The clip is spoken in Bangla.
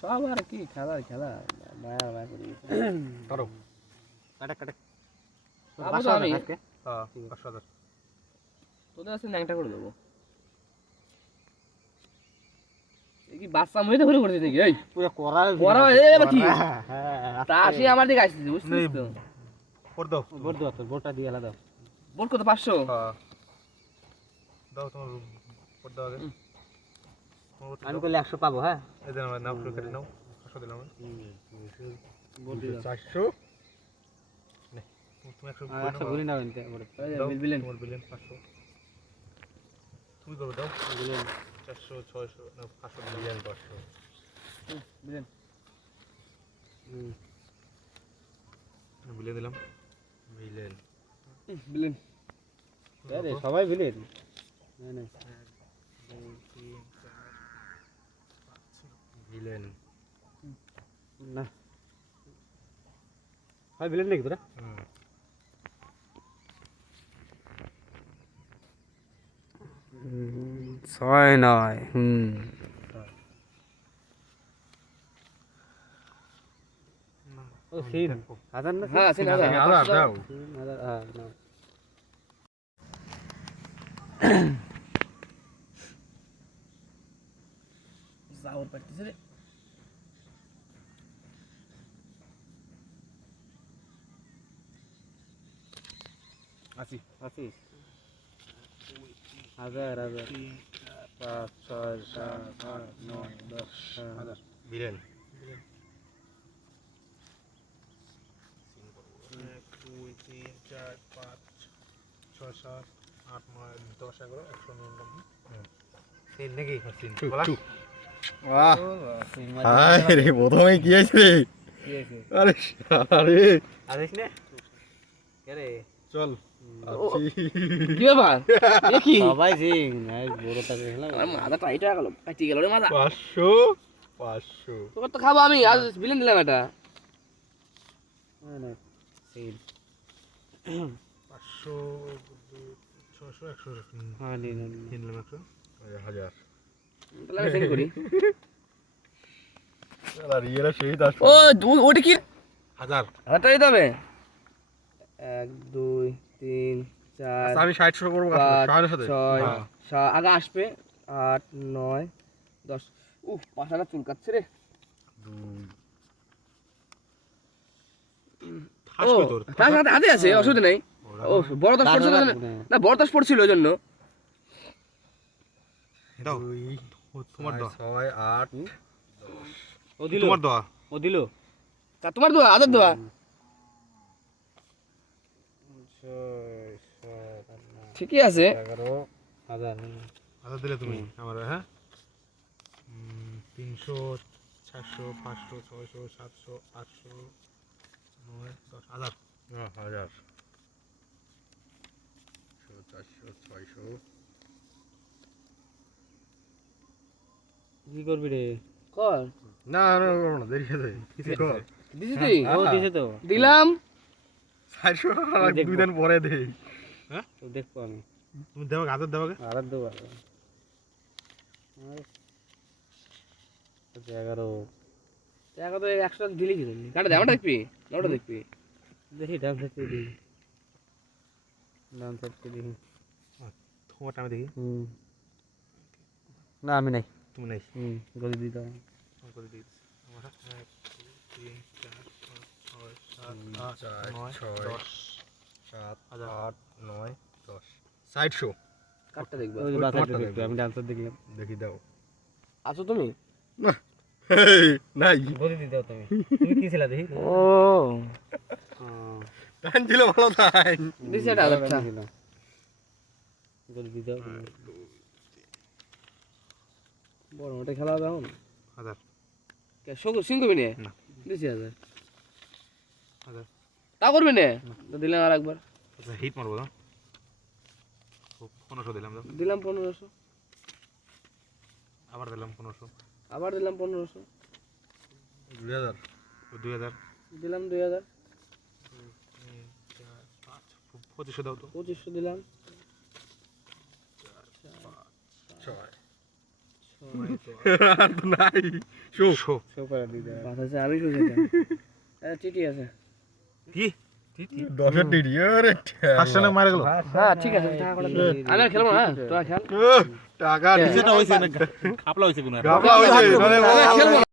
সব আর কি খেলা খেলা মায়া মায়া করে গেছে করো কাটা কাটা আবু তো আমি হ্যাঁ 5,000 তোদের আছে ন্যাংটা করে দেবো এই কি বাচ্চা মইতে করে করতে দেখি এই পুরো করা করা এই কি হ্যাঁ তা আসি আমার দিকে আসছিস বুঝছিস তো ভোট দাও তোর ভোটটা দিয়ে আলাদা ভোট কত 500 হ্যাঁ দাও তোমার ভোট দাও আগে আমি কইলে 100 পাবো হ্যাঁ এই দেন আমার নাম কেটে নাও 500 দিলাম ভোট দিলাম 400 নে তুমি 100 বলি নাও এনতে বিলেন তোমার বিলেন 500 তুমি করবে দাও বিলেন 400 600 না 500 বিলেন 500 বিলেন বিলে দিলাম বিলেন বিলেন আরে সবাই বিলেন না না 1 2 3 4 5 বিলেন না হয় বিলেন নাকি তোরা ছয় নয় ও সিন হাজার না হ্যাঁ সিন হাজার দাও হাজার হ্যাঁ নাও যাওয়ার পারতেছে রে আসি হাজার 5 6 7 8 9 10 হাজার বিলেন 1 2 3 4 5 6 7 8 9 10 11 199 সিন নাকি সিন বলা বাহ হায় রে প্রথমে কি হইছে রে কি আছে আরে আরে আদেশ নে কে রে চল কি ব্যাপার এ কি সবাই সিং নাই বড়টা দেখলাম আমার মাথা টাইট হয়ে গেল কাটি গেল রে মাথা 500 তোকে তো খাবো আমি আজ বিলেন দিলাম এটা না সিন 500 600 100 হ্যাঁ নিলাম 100 1000 তাহলে আমি সেন্ড করি আর ইয়েরা সেই ও ওটা কি 1000 হাজারটা দিতে হবে 1 2 3 4 আমি 60 করব সাথে সাথে 6 আগে আসবে 8 9 10 উফ পাশাটা চুলকাচ্ছে রে হাসবে তোর তার সাথে হাতে আছে অসুবিধা নেই ও বড় দশ পড়ছিল না বড় দশ পড়ছিল ওই জন্য দাও তোমার দাও 6 8 10 ও দিল তোমার দাও ও দিল তা তোমার দোয়া আদর দোয়া 6 7 ঠিকই আছে 11,000 দিলে তুমি আমার হ্যাঁ 300 400 500 600 700 800 9 10 হাজার হ্যাঁ 1000 400 600 কি করবি রে কর না না না দেরি আছে কিছু কর দিছি তুই ও দিছে তো দিলাম 400 আর 2 দিন পরে দে হ্যাঁ তো দেখবো আমি তুমি দেবো আদর দেবো আদর দেবো 11 টাকা তো 100 টাকা দিলি কি তুমি কাটা দে আমারটা দেখবি ওটা দেখবি দেখি ডান সাইড থেকে দেখি ডান সাইড থেকে দেখি তোমারটা আমি দেখি না আমি নাই তুমি নাই গলি দিই দাও গলি দিই আমার 1 2 3 4 5 6 7 8 9 10 7 8 9 10 60 কাটটা দেখবা ওই বাসাটা দেখবি আমি ডান সাইড দেখলাম দেখি দাও আছো তুমি না নাই গলি দিই দাও তুমি কি ছিলা দেখি ও টান ছিল ভালো তাই দিছে এটা আচ্ছা গলি দিই দাও বড় ওটা খেলা হবে এখন 1000 কে সিং করবি না না দিছি 1000 1000 তা করবি না তো দিলাম আর একবার আচ্ছা হিট মারবো না 1500 দিলাম তো দিলাম 1500 আবার দিলাম 1500 আবার দিলাম 1500 2000 2000 দিলাম 2000 2500 দাও তো 2500 দিলাম 6 6 আর তো নাই শো শো পাঁচ আছে আমি শুনছি টিটি আছে কি 10 টিডি আরে আসলে মারা গেল হ্যাঁ ঠিক আছে টাকা করে আমি আর খেলবো না তোরা খেল টাকা নিচেটা হইছে না খাপলা হইছে কোন গাবলা হইছে আমি আর খেলবো না।